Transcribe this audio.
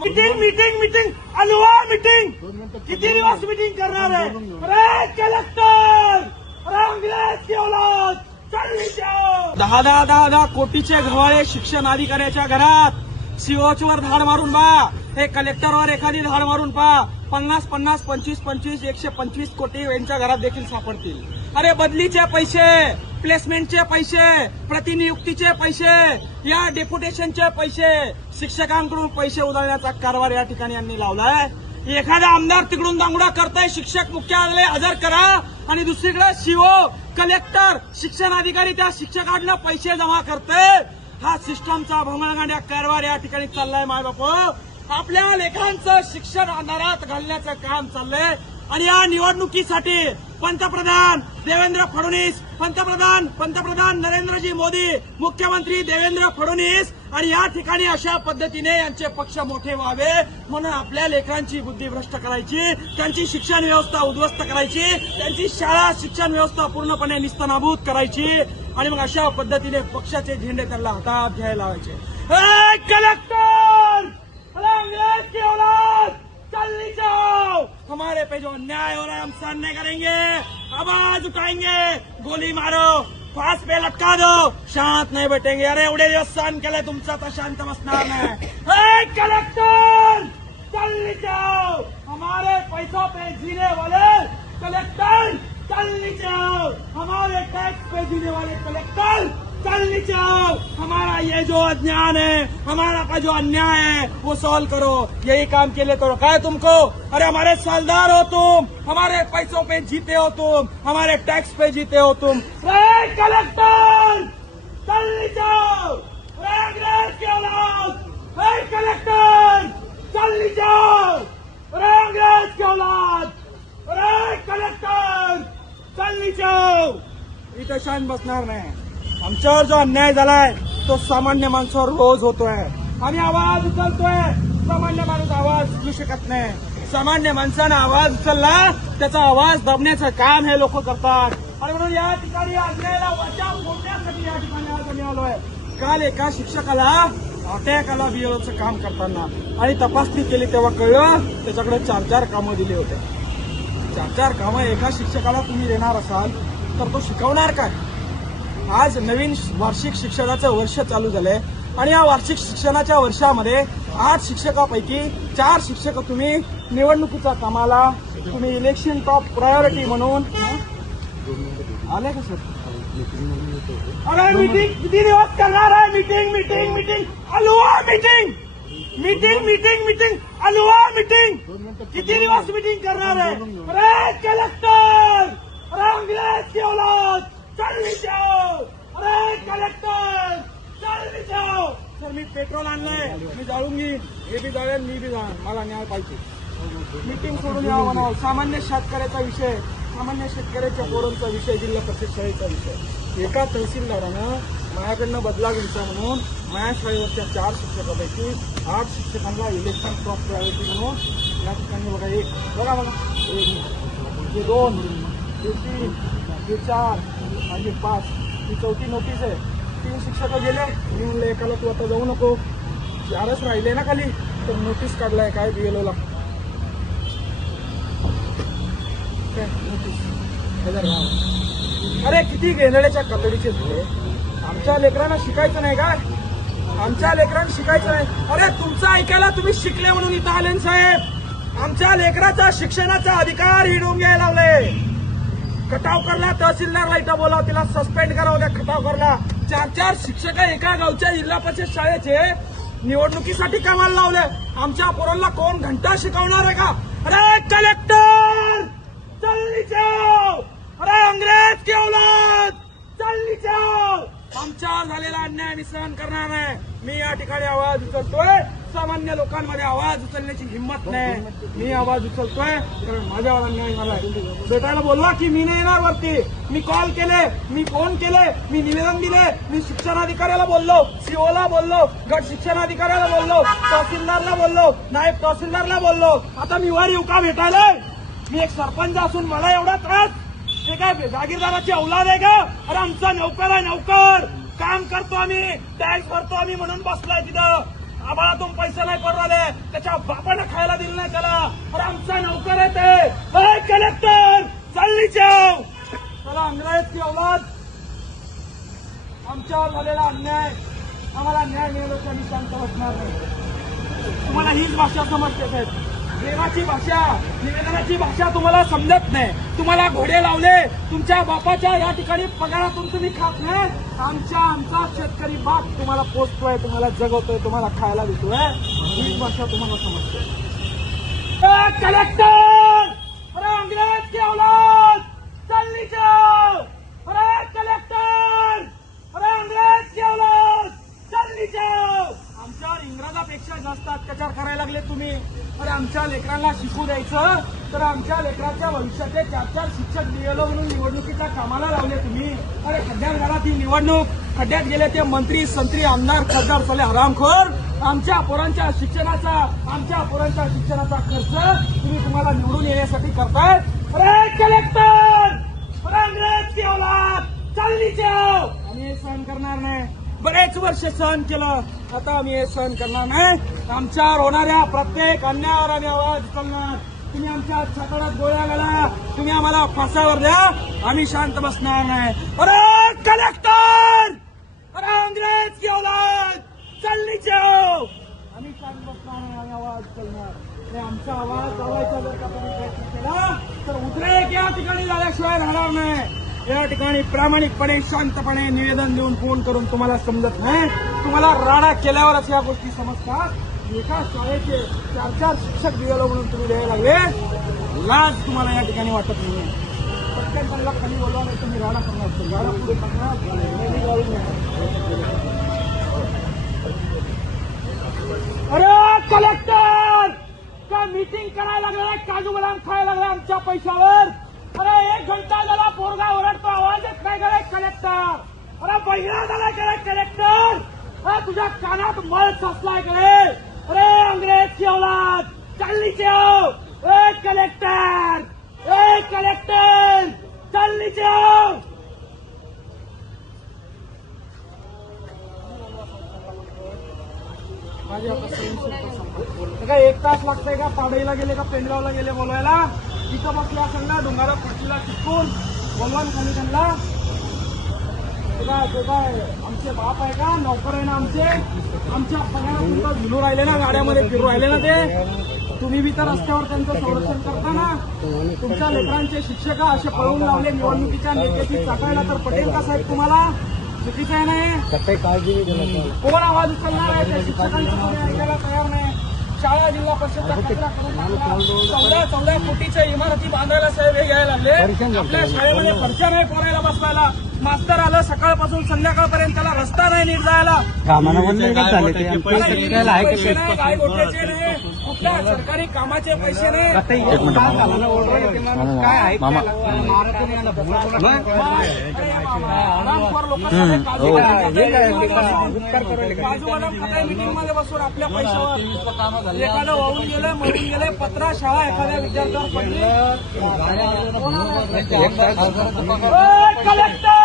Meeting meeting meeting अलवा meeting किती दिवस मीटिंग करणार आहे? अरे कलेक्टर, अरे अंग्रेज की औलाद, चल नीचे. 10 कोटीचे घवाळे शिक्षण अधिकाऱ्याच्या घरात सीओवर धाड मारून बा, हे कलेक्टरवर एखादी धाड मारून पा. 50, 25, 125 कोटी यांच्या घरात देखील सापडतील. अरे बदलीचे पैसे, प्लेसमेंटचे पैसे, प्रतिनियुक्तीचे पैसे, या डेप्युटेशनचे पैसे, शिक्षकांकडून पैसे उधळण्याचा कारभार या ठिकाणी यांनी लावलाय. एखादा आमदार तिकडून दांगडा करताय, शिक्षक मुख्यालय हजर करा, आणि दुसरीकडे सीओ, कलेक्टर, शिक्षण अधिकारी त्या शिक्षकांना पैसे जमा करते. हा सिस्टमचा भंगळगांड्या कारभार या ठिकाणी चाललाय. मायबाप, आपल्या लेकरांचं शिक्षण अंधारात घालण्याचं काम चाललंय. आणि या निवडणुकीसाठी पंतप्रधान देवेंद्र फडणवीस, पंतप्रधान नरेंद्रजी मोदी, मुख्यमंत्री देवेंद्र फडणवीस, आणि या ठिकाणी अशा पद्धतीने यांचे पक्ष मोठे व्हावे म्हणून आपल्या लेकरांची बुद्धी भ्रष्ट करायची, त्यांची शिक्षण व्यवस्था उद्ध्वस्त करायची, त्यांची शाळा शिक्षण व्यवस्था पूर्णपणे निस्तनाभूत करायची, आणि मग अशा पद्धतीने पक्षाचे झेंडे त्यांना हातात घ्यायला लावायचे. कलेक्टर, अंग्रेज की औलाद, चल नीचे आओ. हमारे पे जो अन्याय हो रहा है हम सहन नहीं करेंगे, आवाज उठाएंगे, गोली मारो, फांस पे लटका दो, शांत नहीं बैठेंगे. अरे एवढे दिवस सहन केले, तुमचा तर शांत बसणार नाही. कलेक्टर, चल नीचे आओ. हमारे पैसों पे जीने वाले कलेक्टर, चल नीचे आओ. हमारे टैक्स पे जीने वाले कलेक्टर, चल नीचे आओ. हमारा ये जो अज्ञान है, हमारा का जो अन्याय है, वो सॉल्व करो. यही काम के लिए तो रखा है तुमको. अरे हमारे सालदार हो तुम, हमारे पैसों पे जीते हो तुम, हमारे टैक्स पे जीते हो तुम. कलेक्टर, चल नीचे आओ. अंग्रेज की औलाद, कलेक्टर, चल नीचे आओ. अंग्रेज की औलाद, कलेक्टर, चल नीचे आओ. इथं शांत बसणार नाही. आमच्यावर जो अन्याय झालाय तो सामान्य माणसावर रोज होतोय. आम्ही आवाज उचलतोय. सामान्य माणूस आवाज उचलू शकत नाही. सामान्य माणसानं आवाज उचलला, त्याचा आवाज दाबण्याचं काम हे लोक करतात. आणि म्हणून या ठिकाणी अन्यायाला वाचा फोडण्यासाठी या ठिकाणी आज आम्ही आलोय. काल एका शिक्षकाला अटॅक आला बीएलओचं काम करताना, आणि तपासणी केली तेव्हा कळलं त्याच्याकडे 4 कामं दिली होते. 4 कामं एका शिक्षकाला तुम्ही देणार असाल तर तो शिकवणार काय? आज नवीन वार्षिक शिक्षणाचं वर्ष चालू झालंय, आणि या वार्षिक शिक्षणाच्या वर्षामध्ये 8 शिक्षकापैकी 4 शिक्षक तुम्ही निवडणुकीच्या कामाला, तुम्ही इलेक्शन टॉप प्रायोरिटी म्हणून आले का सर? अरे मीटिंग किती दिवस करणार आहे? मीटिंग मीटिंग मीटिंग अलवा मीटिंग, मीटिंग मीटिंग मीटिंग अलवा मीटिंग, किती दिवस मीटिंग करणार आहे? अरे कलेक्टर, अरे अंग्रेज की औलाद, चल नीचे आओ. अरे कलेक्टर, चल नीचे आओ. सर मी पेट्रोल आणलंय, मी जाळून घेईन, हे बी जाळेल, मी बी जाण, मला न्याय पाहिजे. मीटिंग सोडून यावं म्हणावं. सामान्य शेतकऱ्याचा विषय, सामान्य शेतकऱ्याच्या पोरांचा विषय, जिल्हा परिषद शाळेचा विषय. एका तहसीलदारानं माझ्याकडनं बदला घ्यायचा म्हणून माझ्या शाळेवरच्या 4 शिक्षकापैकी 8 शिक्षकांना इलेक्शन टॉप प्रायोरिटी म्हणून या ठिकाणी बघा, एक बघा, हे 2, हे 3, हे 4 आणि 5, ही 4थी नोटीस आहे. 3 शिक्षक गेले. मी म्हणलं एकाला तू आता जाऊ नको, 4च राहिले ना खाली, तर नोटीस काढलाय काय बीएलओला. अरे किती गेंदड्याच्या कतडीचे झाले. आमच्या लेकरांना शिकायचं नाही काय? आमच्या लेकरांना शिकायचं नाही. अरे तुमचं ऐकायला तुम्ही शिकले म्हणून इथं आले साहेब. आमच्या लेकराचा शिक्षणाचा अधिकार हिडून घ्यायला लावले. खटावकरला तहसीलदारला इथं बोलाव, तिला सस्पेंड करावं द्या. खटावकरला 4 शिक्षक एका गावच्या जिल्हा परिषद शाळेचे निवडणुकीसाठी कामाला लावले. आमच्या पोरांना कोण घंटा शिकवणार आहे का? अरे कलेक्टर, चल नीचे आओ. अरे अंग्रेज की औलाद, चल नीचे आओ. आमच्यावर झालेला अन्याय मी सहन करणार नाही. मी या ठिकाणी आवाज उचलतोय. सामान्य लोकांमध्ये आवाज उचलण्याची हिंमत नाही. मी आवाज उचलतोय कारण माझ्यावर अन्याय झालाय. भेटायला बोलला की मी नाही येणार वरती. मी कॉल केले, मी फोन केले, मी निवेदन दिले, मी शिक्षणाधिकाऱ्याला बोललो, सीओला बोललो, गट शिक्षणाधिकाऱ्याला बोललो, तहसीलदारला बोललो, नायब तहसीलदारला बोललो. आता मी वर येऊ का भेटायला? मी एक सरपंच असून मला एवढा त्रास? हे काय जागीरदाराची औलाद आहे का? अरे आमचा नौकर आहे, नौकर. काम करतो आम्ही, टॅक्स भरतो आम्ही म्हणून बसलाय तिथं. आबाळातून पैसे नाही पडून राहिले, त्याच्या बापानं खायला दिलं नाही त्याला. अरे आमचा नौकर आहे ते. कलेक्टर चालली जाव. चला अंग्रेज की औलाद, आमच्यावर झालेला अन्याय, आम्हाला न्याय मिळवल्याच्या आम्ही शांत बसणार नाही. तुम्हाला हीच भाषा समजते साहेब, प्रेमाची भाषा, निवेदनाची भाषा तुम्हाला समजत नाही. तुम्हाला घोडे लावले, तुमच्या बापाच्या या ठिकाणी पगारातून तुम्ही खात नाही. आमचा शेतकरी बाप तुम्हाला पोचतोय, तुम्हाला जगवतोय, तुम्हाला खायला देतोय. हीच भाषा तुम्हाला समजते. कलेक्टर अरे अंग्रेज की औलाद चालली जाओ. अरे कलेक्टर अरे अंग्रेज की औलाद चालली जाओ. आमच्यावर इंग्रजापेक्षा जास्त अत्याचार करायला लागले तुम्ही. अरे आमच्या लेकरांना शिकू द्यायचं तर आमच्या लेकरांच्या भविष्याचे 4-4 शिक्षक दिलेलो म्हणून निवडणुकीच्या कामाला लावले तुम्ही. अरे खड्ड्यात घाला ती निवडणूक, खड्ड्यात गेले ते मंत्री संत्री आमदार खासदार साले हरामखोर. आमच्या पोरांच्या शिक्षणाचा खर्च तुम्हाला निवडून येण्यासाठी करताय. अरे कलेक्टर अरे अंग्रेज की औलाद चालली जाओ. आम्ही हे सहन करणार नाही. बरेच वर्ष सहन केलं, आता आम्ही हे सहन करणार नाही. आमच्यावर होणाऱ्या प्रत्येक अन्यायावर आम्ही आवाज उचलणार. तुम्ही आमच्या छाताडात गोळ्या घाला, तुम्ही आम्हाला फासावर द्या, आम्ही शांत बसणार नाही. अरे कलेक्टर अरे अंग्रेज की औलाद चालली जाओ. आम्ही शांत बसणार नाही, आम्ही आवाज उचलणार. आणि आमचा आवाज लावायचा जर का तुम्ही प्रयत्न केला तर उद्रेक या ठिकाणी झाल्याशिवाय राहणार नाही. या ठिकाणी प्रामाणिकपणे शांतपणे निवेदन देऊन फोन करून तुम्हाला समजत नाही. तुम्हाला राडा केल्यावरच या गोष्टी समजतात. एका शाळेचे 4-4 शिक्षक दिलेलो म्हणून तुम्ही द्यायला लागले. लाज तुम्हाला या ठिकाणी वाटत नाही. प्रत्येक जणांना खाली बोलवा नाही, तुम्ही राडा करणार असतो, राडा पुढे करणार. अरे कलेक्टर का मीटिंग करायला लागलाय, काजू बदाम खायला लागलाय आमच्या पैशावर. अरे 1 घंटा झाला पोरगा ओरडतो, आवाज येत नाही गेलाय कलेक्टर. अरे बहिरा झालाय गेलाय कलेक्टर. अरे तुझ्या कानात मळ साचलाय गेले. अरे अंग्रेज की औलाद चालली जाओ. ए कलेक्टर चालली जाओ. काय 1 तास लागतंय का पाडईला गेले का पेंडगावला गेले बोलवायला. तिथं बसल्या असेल ना डोंगारा खुर्चीला चिटकून बोलवा ना खाली त्यांना. ते काय आमचे बाप आहे का, नोकर आहे ना आमचे. आमच्या पगारात झुलू राहिले ना, गाड्यामध्ये फिरू राहिले ना ते. तुम्ही बी तर रस्त्यावर त्यांचं संरक्षण करता ना. तुमच्या लेकरांचे शिक्षक असे पळवून लावले निवडणुकीच्या नेत्याची चाकायला, तर पटेल का साहेब तुम्हाला. चुकीचं आहे नाही. कोण आवाज उचलणार आहे. त्या शिक्षकांचं कोणी ऐकायला तयार नाही. शाळा जिल्हा परिषदचा कचरा करून टाकला. 14 कोटीच्या इमारती बांधायला साहेब हे घ्यायला लागले. आपल्या शाळेमध्ये फरशा नाही पोरायला बसवायला. मास्तर आलं सकाळपासून संध्याकाळपर्यंत, त्याला रस्ता नाही नीट जायला. काय गोठ्याचे नाही, कुठल्या सरकारी कामाचे पैसे नाही. काजू बदाम खाताय मीटिंग मध्ये बसून आपल्या पैशावर. एखादं वाहून गेलं मरून गेले, 15 शाळा एखाद्या विद्यार्थ्यावर पडली. कलेक्टर